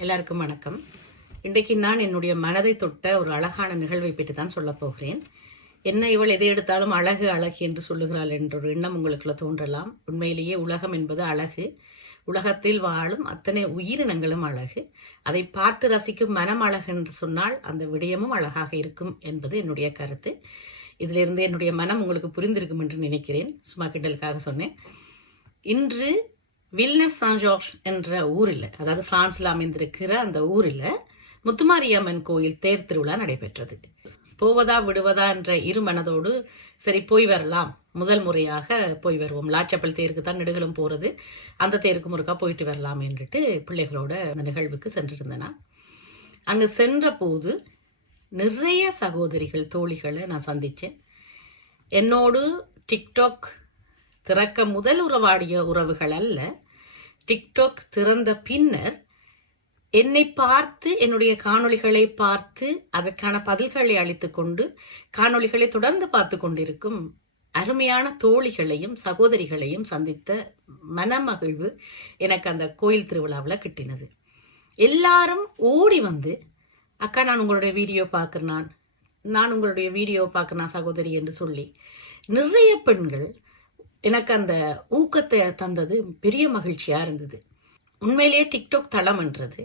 எல்லாருக்கும் வணக்கம். இன்றைக்கு நான் என்னுடைய மனதை தொட்ட ஒரு அழகான நிகழ்வை பற்றி தான் சொல்லப் போகிறேன். என்ன இவள் எதை எடுத்தாலும் அழகு அழகு என்று சொல்லுகிறாள் என்ற ஒரு எண்ணம் உங்களுக்குள்ள தோன்றலாம். உண்மையிலேயே உலகம் என்பது அழகு. உலகத்தில் வாழும் அத்தனை உயிரினங்களும் அழகு. அதை பார்த்து ரசிக்கும் மனம் அழகு என்று சொன்னால் அந்த விடயமும் அழகாக இருக்கும் என்பது என்னுடைய கருத்து. இதிலிருந்து என்னுடைய மனம் உங்களுக்கு புரிந்திருக்கும் என்று நினைக்கிறேன். சும்மா கிண்டலுக்காக சொன்னேன். இன்று வில்னெவ் சான் ஜார்ஜ் என்ற ஊரில் அதாவது பிரான்ஸில் அமைந்திருக்கிற அந்த ஊரில் முத்துமாரியம்மன் கோயில் தேர் திருவிழா நடைபெற்றது. போவதா விடுவதா என்ற இரு மனதோடு சரி போய் வரலாம். முதல் முறையாக போய் வருவோம். லாச்சப்பல் தேருக்கு தான் நெடுகளும் போகிறது அந்த தேருக்கு முறுக்கா போயிட்டு வரலாம் என்றுட்டு பிள்ளைகளோட அந்த நிகழ்வுக்கு சென்றிருந்தேனா. அங்கே சென்ற போது நிறைய சகோதரிகள் தோழிகளை நான் சந்தித்தேன். என்னோடு டிக்டாக் திறக்க முதல் உறவாடிய உறவுகள் அல்ல. டிக்டாக் திறந்த பின்னர் என்னை பார்த்து என்னுடைய காணொளிகளை பார்த்து அதற்கான பதில்களை அளித்துக் கொண்டு காணொளிகளை தொடர்ந்து பார்த்து கொண்டிருக்கும் அருமையான தோழிகளையும் சகோதரிகளையும் சந்தித்த மனமகிழ்வு எனக்கு அந்த கோயில் திருவிழாவில் கிட்டினது. எல்லாரும் ஓடி வந்து அக்கா நான் உங்களுடைய வீடியோ பார்க்குறேன் நான் உங்களுடைய வீடியோ பார்க்குறேன் சகோதரி என்று சொல்லி நிறைய பெண்கள் எனக்கு அந்த ஊக்கத்தை தந்தது பெரிய மகிழ்ச்சியாக இருந்தது. உண்மையிலேயே டிக்டாக் தளம் என்றது.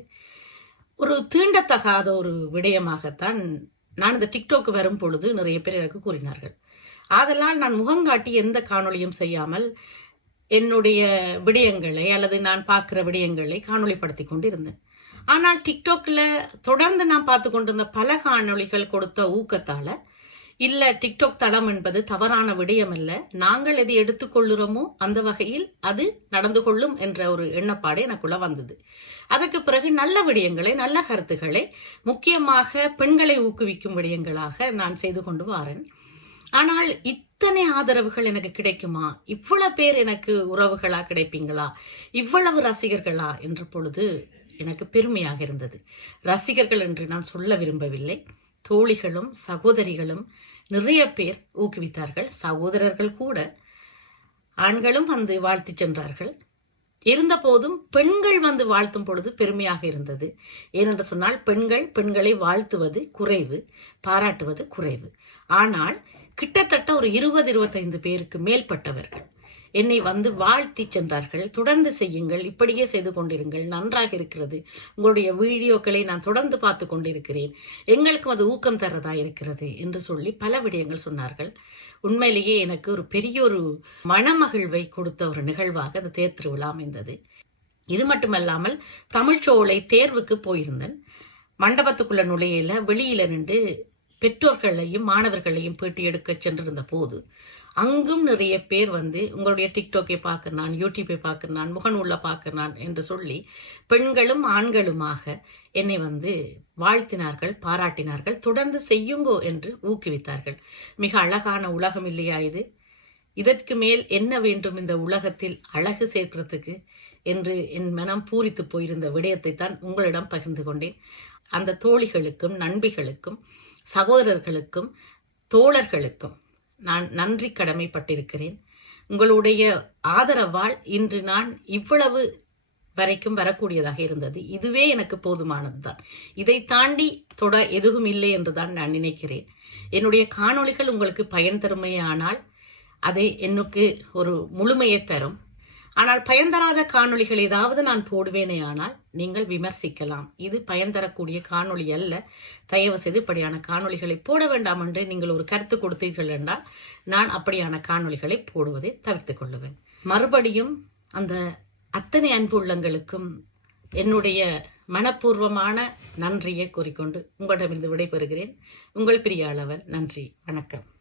ஒரு தீண்டத்தகாத ஒரு விடயமாகத்தான் நான் இந்த டிக்டாக் வரும் பொழுது நிறைய பேர் எனக்கு கூறினார்கள். ஆதலால் நான் முகங்காட்டி எந்த காணொளியும் செய்யாமல் என்னுடைய விடயங்களை அல்லது நான் பார்க்குற விடயங்களை காணொளிப்படுத்தி கொண்டு இருந்தேன் ஆனால் டிக்டாக்ல தொடர்ந்து நான் பார்த்து கொண்டிருந்த பல காணொளிகள் கொடுத்த ஊக்கத்தால இல்ல டிக்டாக் தளம் என்பது தவறான விடயம் அல்ல நாங்கள் எதை எடுத்துக்கொள்ளுறோமோ அந்த வகையில் அது நடந்து கொள்ளும் என்ற ஒரு எண்ணப்பாடு எனக்குள்ள வந்தது. அதற்கு பிறகு நல்ல விடயங்களை நல்ல கருத்துக்களை முக்கியமாக பெண்களை ஊக்குவிக்கும் விடயங்களாக நான் செய்து கொண்டு வாரேன். ஆனால் இத்தனை ஆதரவுகள் எனக்கு கிடைக்குமா? இவ்வளவு பேர் எனக்கு உறவுகளா கிடைப்பீங்களா? இவ்வளவு ரசிகர்களா? என்ற பொழுது எனக்கு பெருமையாக இருந்தது. ரசிகர்கள் என்று நான் சொல்ல விரும்பவில்லை. தோழிகளும் சகோதரிகளும் நிறைய பேர் ஊக்குவித்தார்கள். சகோதரர்கள் கூட ஆண்களும் வந்து வாழ்த்தி சென்றார்கள். இருந்த போதும் பெண்கள் வந்து வாழ்த்தும் பொழுது பெருமையாக இருந்தது. ஏனென்று சொன்னால் பெண்கள் பெண்களை வாழ்த்துவது குறைவு பாராட்டுவது குறைவு. ஆனால் கிட்டத்தட்ட ஒரு இருபது இருபத்தைந்து பேருக்கு மேல்பட்டவர்கள் என்னை வந்து வாழ்த்தி சென்றார்கள். தொடர்ந்து செய்யுங்கள். இப்படியே செய்து கொண்டிருங்கள். நன்றாக இருக்கிறது. உங்களுடைய வீடியோக்களை நான் தொடர்ந்து பார்த்து கொண்டிருக்கிறேன். எங்களுக்கும் அது ஊக்கம் தரதா இருக்கிறது? என்று சொல்லி பல விடயங்கள் சொன்னார்கள். உண்மையிலேயே எனக்கு ஒரு பெரிய ஒரு மனமகிழ்வை கொடுத்த ஒரு நிகழ்வாக அந்த தேர் திருவிழா அமைந்தது. இது மட்டுமல்லாமல் தமிழ்ச்சோலை தேர்வுக்கு போயிருந்தேன். மண்டபத்துக்குள்ள நுழையில வெளியில நின்று பெற்றோர்களையும் மாணவர்களையும் பேட்டி எடுக்க சென்றிருந்த போது அங்கும் நிறைய பேர் வந்து உங்களுடைய டிக்டாக்கை பார்க்கிறான் யூடியூப்பை பார்க்கிறான் முகநூலில் பார்க்கிறான் என்று சொல்லி பெண்களும் ஆண்களுமாக என்னை வந்து வாழ்த்தினார்கள் பாராட்டினார்கள். தொடர்ந்து செய்யுங்கோ என்று ஊக்குவித்தார்கள். மிக அழகான உலகம் இல்லையா இது? இதற்கு மேல் என்ன வேண்டும் இந்த உலகத்தில் அழகு சேர்க்கிறதுக்கு என்று என் மனம் பூரித்து போயிருந்த விடயத்தை தான் உங்களிடம் பகிர்ந்து கொண்டேன். அந்த தோழிகளுக்கும் நண்பிகளுக்கும் சகோதரர்களுக்கும் தோழர்களுக்கும் நான் நன்றி கடமைப்பட்டிருக்கிறேன். உங்களுடைய ஆதரவால் இன்று நான் இவ்வளவு வரைக்கும் வரக்கூடியதாக இருந்தது. இதுவே எனக்கு போதுமானதுதான். இதை தாண்டி தொட எதுவும் இல்லை என்றுதான் நான் நினைக்கிறேன். என்னுடைய காணொளிகள் உங்களுக்கு பயன் தருமையானால் அதை எனக்கு ஒரு முழுமையை தரும். ஆனால் பயன்தராத காணொளிகள் ஏதாவது நான் போடுவேனே ஆனால் நீங்கள் விமர்சிக்கலாம். இது பயன் தரக்கூடிய காணொளி அல்ல. தயவு செய்து இப்படியான காணொளிகளை போட வேண்டாம் என்று நீங்கள் ஒரு கருத்து கொடுத்தீர்கள் என்றால் நான் அப்படியான காணொளிகளை போடுவதை தவிர்த்து கொள்ளுவேன். மறுபடியும் அந்த அத்தனை அன்பு உள்ளங்களுக்கும் என்னுடைய மனப்பூர்வமான நன்றியை கூறிக்கொண்டு உங்களிடமிருந்து விடைபெறுகிறேன். உங்கள் பிரியாளவன் நன்றி வணக்கம்.